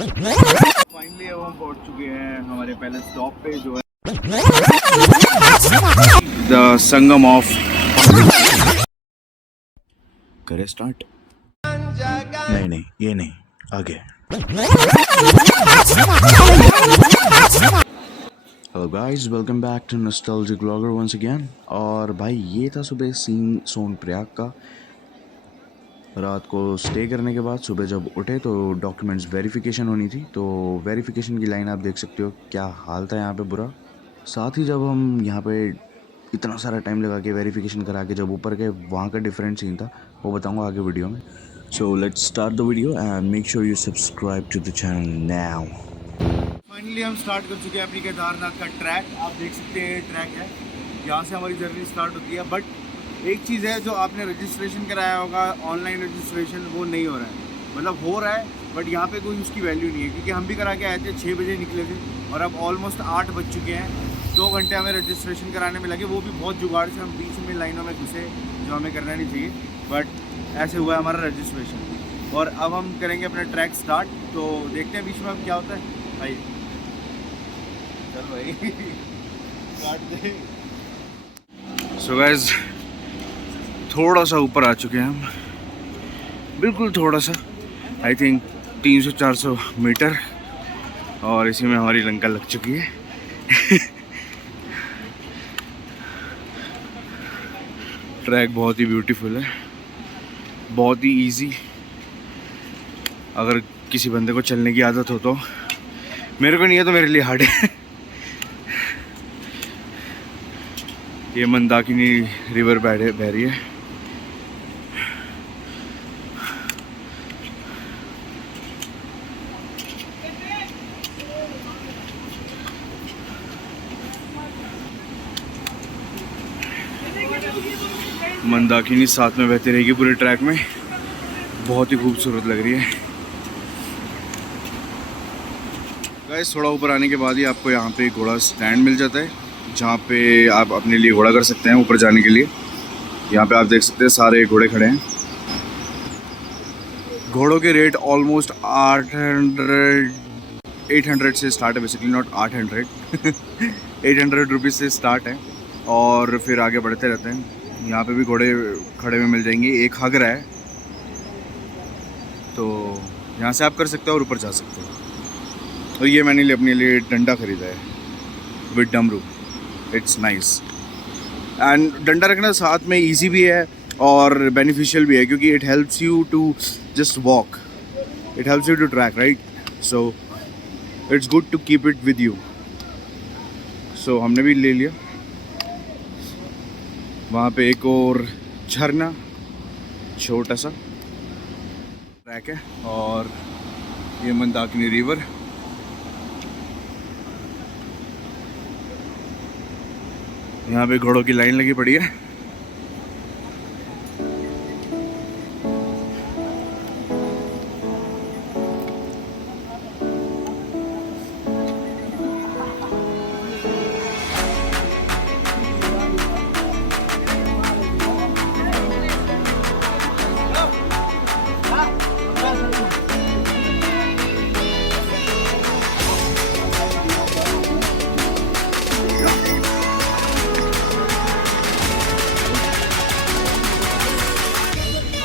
Finally अब हम पहुंच चुके हैं हमारे पहले स्टॉप पे जो है द संगम ऑफ। करे स्टार्ट? नहीं नहीं, ये नहीं, आगे। Hello guys, welcome back to nostalgic vlogger once again. और भाई ये था सुबह सीन सोनप्रयाग का। रात को स्टे करने के बाद सुबह जब उठे तो डॉक्यूमेंट्स वेरिफिकेशन होनी थी, तो वेरिफिकेशन की लाइन आप देख सकते हो, क्या हाल था यहाँ पे बुरा। साथ ही जब हम यहाँ पे इतना सारा टाइम लगा के वेरिफिकेशन करा के जब ऊपर गए, वहाँ का डिफरेंट सीन था, वो बताऊँगा आगे वीडियो में। So let's start the video and make sure you subscribe to the channel now. Finally हम स्टार्ट कर चुके हैं अपनी केदारनाथ का ट्रैक। आप देख सकते हैं ट्रैक है, यहाँ से हमारी जर्नी स्टार्ट होती है। बट एक चीज़ है, जो आपने रजिस्ट्रेशन कराया होगा ऑनलाइन रजिस्ट्रेशन, वो नहीं हो रहा है। मतलब हो रहा है बट यहाँ पे कोई उसकी वैल्यू नहीं है, क्योंकि हम भी करा के आए थे 6 बजे निकले थे और अब ऑलमोस्ट 8 बज चुके हैं। 2 घंटे हमें रजिस्ट्रेशन कराने में लगे, वो भी बहुत जुगाड़ से। हम बीच में लाइनों में घुसे जो हमें करना नहीं चाहिए, बट ऐसे हुआ हमारा रजिस्ट्रेशन। और अब हम करेंगे अपना ट्रैक स्टार्ट, तो देखते हैं बीच में अब क्या होता है। भाई चल भाई काट दे। सो गाइस, थोड़ा सा ऊपर आ चुके हैं हम, बिल्कुल थोड़ा सा, आई थिंक 300-400 मीटर, और इसी में हमारी लंका लग चुकी है। ट्रैक बहुत ही ब्यूटीफुल है, बहुत ही इजी। अगर किसी बंदे को चलने की आदत हो तो, मेरे को नहीं है तो मेरे लिए हार्ड है। ये मंदाकिनी रिवर बह रही है। मंदाकिनी साथ में बहती रहेगी पूरे ट्रैक में, बहुत ही खूबसूरत लग रही है। गाइस, थोड़ा ऊपर आने के बाद ही आपको यहाँ पे घोड़ा स्टैंड मिल जाता है, जहाँ पे आप अपने लिए घोड़ा कर सकते हैं ऊपर जाने के लिए। यहाँ पे आप देख सकते हैं सारे घोड़े खड़े हैं। घोड़ों के रेट ऑलमोस्ट 800 से स्टार्ट है, बेसिकली नॉट 800 800 रुपीज़ से स्टार्ट है, और फिर आगे बढ़ते रहते हैं। यहाँ पे भी घोड़े खड़े में मिल जाएंगे। एक हग रहा है, तो यहाँ से आप कर सकते हो और ऊपर जा सकते हो। और ये मैंने अपने लिए डंडा ख़रीदा है विद डमरू, इट्स नाइस। एंड डंडा रखना साथ में इजी भी है और बेनिफिशियल भी है, क्योंकि it helps you to just walk, it helps you to track, right? So it's good to keep it with you. So हमने भी ले लिया। वहाँ पे एक और झरना, छोटा सा ट्रैक है, और ये मंदाकिनी रिवर। यहाँ पे घोड़ों की लाइन लगी पड़ी है।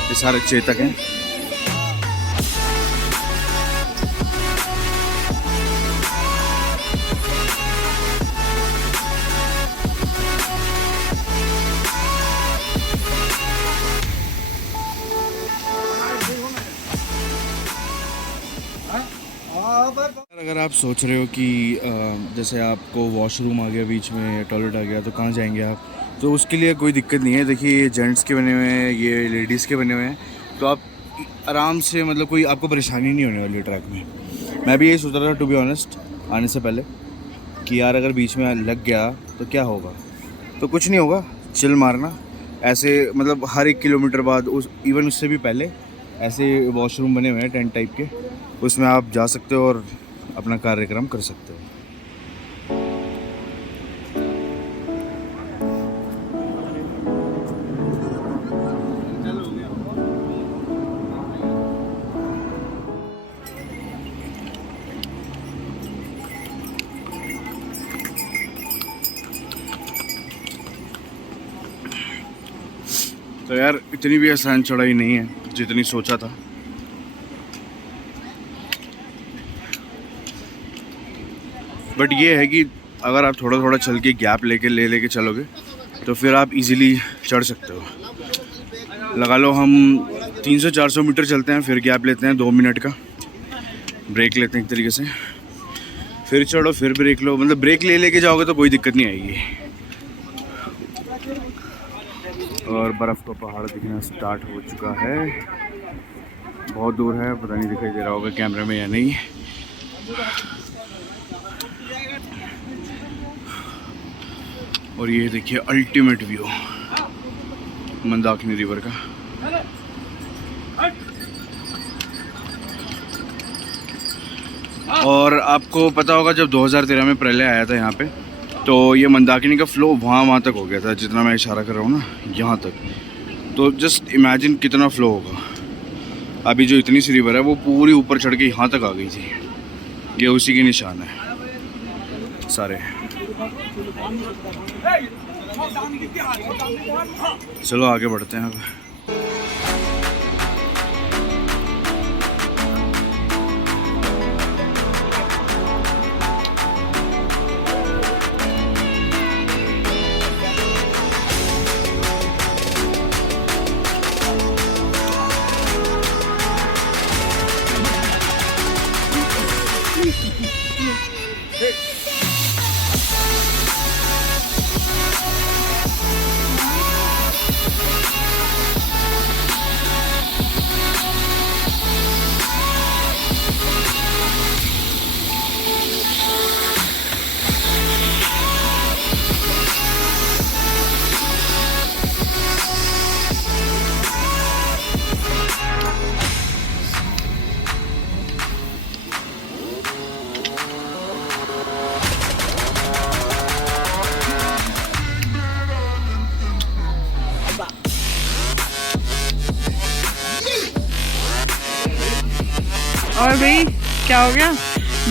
ये सारे चेतक हैं। अगर आप सोच रहे हो कि जैसे आपको वॉशरूम आ गया बीच में, टॉयलेट आ गया, तो कहाँ जाएंगे आप, तो उसके लिए कोई दिक्कत नहीं है। देखिए, ये जेंट्स के बने हुए हैं, ये लेडीज़ के बने हुए हैं, तो आप आराम से, मतलब कोई आपको परेशानी नहीं होने वाली ट्रैक में। मैं भी यही सोच रहा था टू बी ऑनेस्ट आने से पहले, कि यार अगर बीच में लग गया तो क्या होगा। तो कुछ नहीं होगा, चिल मारना ऐसे। मतलब हर 1 किलोमीटर बाद, इवन उससे भी पहले, ऐसे वॉशरूम बने हुए हैं टेंट टाइप के, उसमें आप जा सकते हो और अपना कार्यक्रम कर सकते हो। तो यार इतनी भी आसान चढ़ाई नहीं है जितनी सोचा था। बट ये है कि अगर आप थोड़ा थोड़ा चल के गैप लेके चलोगे तो फिर आप इजीली चढ़ सकते हो। लगा लो हम 300-400 मीटर चलते हैं, फिर गैप लेते हैं 2 मिनट का, ब्रेक लेते हैं एक तरीके से, फिर चढ़ो, फिर ब्रेक लो। मतलब ब्रेक लेके जाओगे तो कोई दिक्कत नहीं आएगी। और बर्फ़ का पहाड़ दिखना स्टार्ट हो चुका है, बहुत दूर है, पता नहीं दिखाई दे रहा होगा कैमरे में या नहीं। और ये देखिए अल्टीमेट व्यू मंदाकिनी रिवर का। और आपको पता होगा जब 2013 में प्रलय आया था यहाँ पे, तो ये मंदाकिनी का फ्लो वहाँ तक हो गया था, जितना मैं इशारा कर रहा हूँ ना यहाँ तक। तो जस्ट इमेजिन कितना फ्लो होगा। अभी जो इतनी सी रिवर है वो पूरी ऊपर चढ़ के यहाँ तक आ गई थी। ये उसी के निशान है सारे। चलो आगे बढ़ते हैं अब। और भाई क्या हो गया?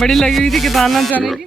बड़ी लगी हुई थी केदारनाथ जाने की।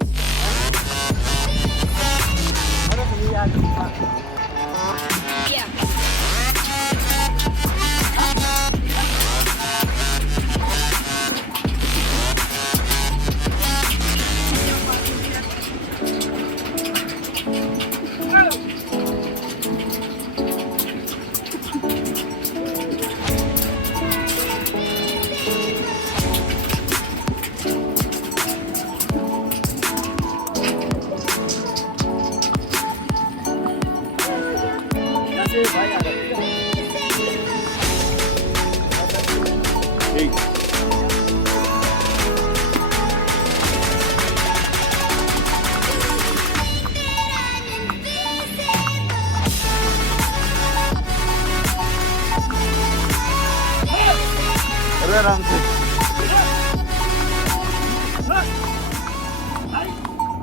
आराम से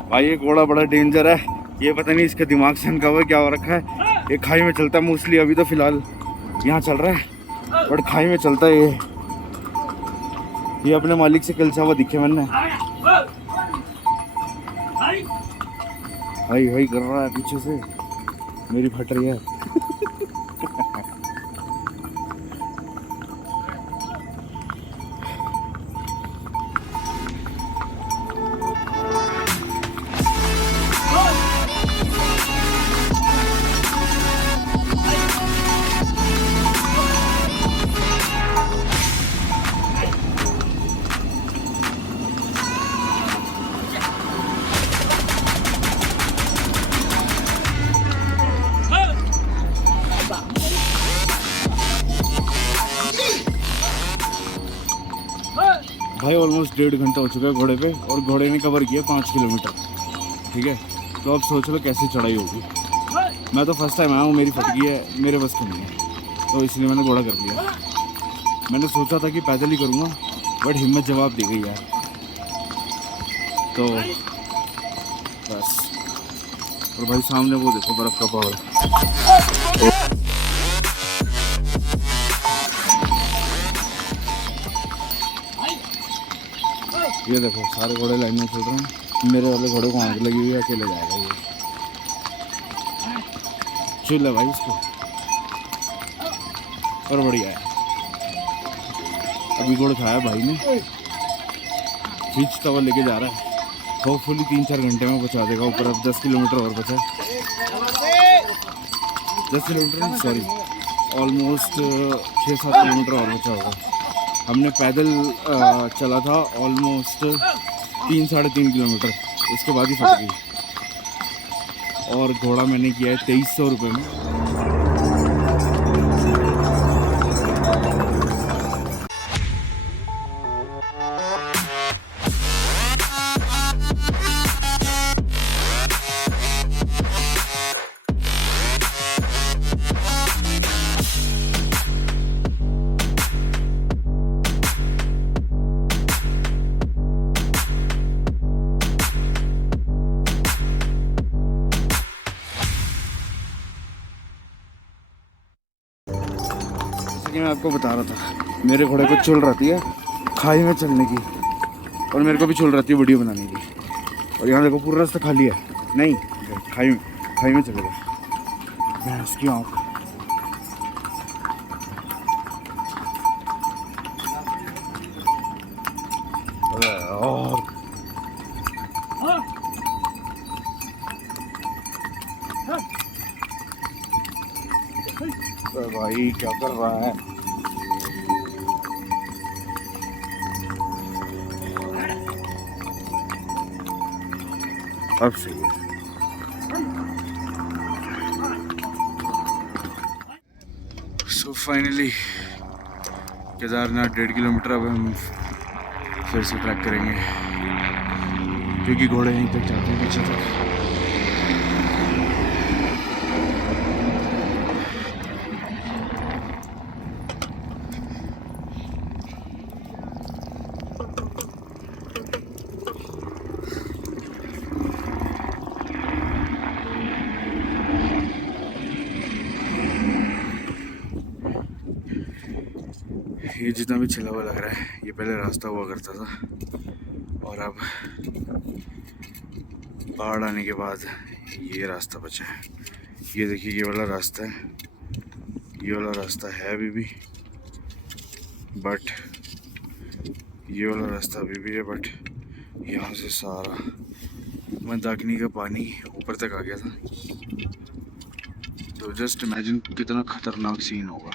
भाई। ये घोड़ा बड़ा डेंजर है, ये पता नहीं इसका दिमाग से इनका हुआ क्या हो रखा है। ये खाई में चलता है मोस्टली, अभी तो फिलहाल यहाँ चल रहा है, बट खाई में चलता है ये अपने मालिक से कलसा हुआ दिखे मैंने। हाई हाई कर रहा है पीछे से, मेरी फट रही है। भाई ऑलमोस्ट 1.5 घंटा हो चुका है घोड़े पे, और घोड़े ने कवर किया 5 किलोमीटर। ठीक है, तो अब सोच लो कैसी चढ़ाई होगी। मैं तो फर्स्ट टाइम आया हूँ, मेरी फट गई है, मेरे बस की नहीं है, तो इसलिए मैंने घोड़ा कर लिया। मैंने सोचा था कि पैदल ही करूँगा, बट हिम्मत जवाब दे गई यार, तो बस। और भाई सामने वो देखो बर्फ़ का पहाड़। ये देखो सारे घोड़े लाइन में चल रहे हैं, मेरे वाले घोड़े को आग लगी हुई है, अकेले जाएगा ये। चिल है भाई इसको। पर बढ़िया है। अभी गुड़ खाया भाई ने, फिच तवा लेके जा रहा है। होपफुली 3-4 घंटे में पहुंचा देगा ऊपर। अब 10 किलोमीटर और बचा है। 10 किलोमीटर नहीं, सॉरी, ऑलमोस्ट 6-7 किलोमीटर और बचा होगा। हमने पैदल चला था ऑलमोस्ट 3-3.5 किलोमीटर, उसके बाद ही फट गई। और घोड़ा मैंने किया है 2300 रुपये में। कि मैं आपको बता रहा था, मेरे घोड़े को चुल रहती है खाई में चलने की, और मेरे को भी चुल रहती है वीडियो बनाने की। और यहाँ देखो पूरा रास्ता खाली है, नहीं खाई में चले गए। भैंस की आँख। और भाई क्या कर रहा है? अब सही है। सो फाइनली केदारनाथ 1.5 किलोमीटर अब हम फिर से ट्रैक करेंगे, क्योंकि घोड़े यहीं तक जाते हैं पीछे तक। ये जितना भी छिला हुआ लग रहा है, ये पहले रास्ता हुआ करता था, और अब पहाड़ आने के बाद ये रास्ता बचा है। ये देखिए, ये वाला रास्ता है, ये वाला रास्ता है अभी भी, बट ये वाला रास्ता अभी भी है, बट यहाँ से सारा मंदाकिनी का पानी ऊपर तक आ गया था। तो जस्ट इमेजिन कितना खतरनाक सीन होगा।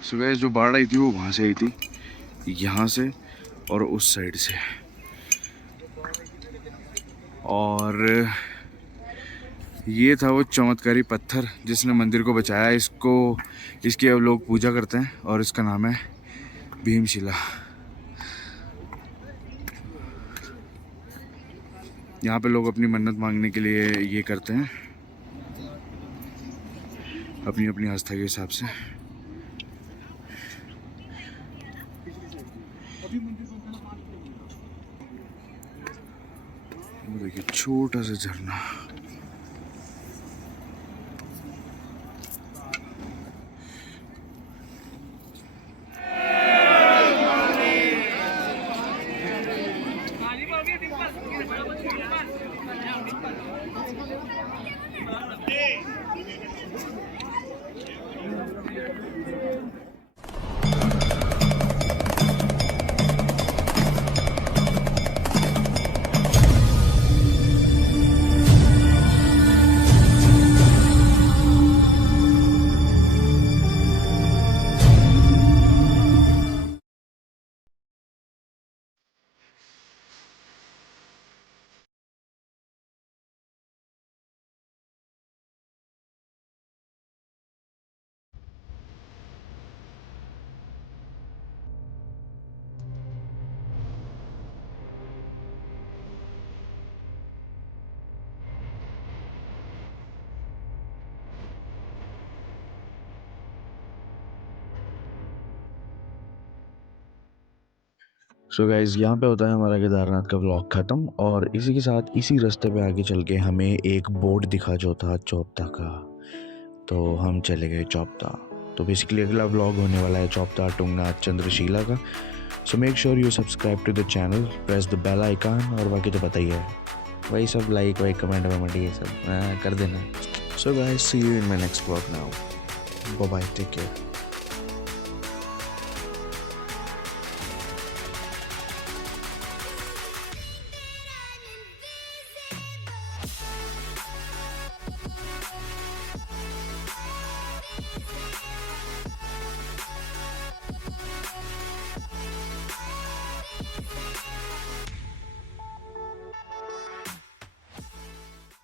सो गाइस जो बाढ़ आई थी वो वहाँ से आई थी, यहाँ से और उस साइड से। और ये था वो चमत्कारी पत्थर जिसने मंदिर को बचाया। इसकी अब लोग पूजा करते हैं और इसका नाम है भीमशिला। यहाँ पे लोग अपनी मन्नत मांगने के लिए ये करते हैं, अपनी अपनी आस्था के हिसाब से। वो देखिए छोटा सा झरना। सो गाइज यहाँ पे होता है हमारा केदारनाथ का व्लॉग ख़त्म। और इसी के साथ इसी रास्ते पे आगे चल के हमें एक बोर्ड दिखा जो था चोपता का, तो हम चले गए चोपता। तो बेसिकली अगला व्लॉग होने वाला है चोपता टुंगनाथ चंद्रशिला का। So make sure you subscribe to the channel, press the bell icon, और बाकी तो पता ही है वही सब, लाइक वाइक कमेंट वमेंट ये सब कर देना। So guys see you in my next vlog now, bye bye, take care.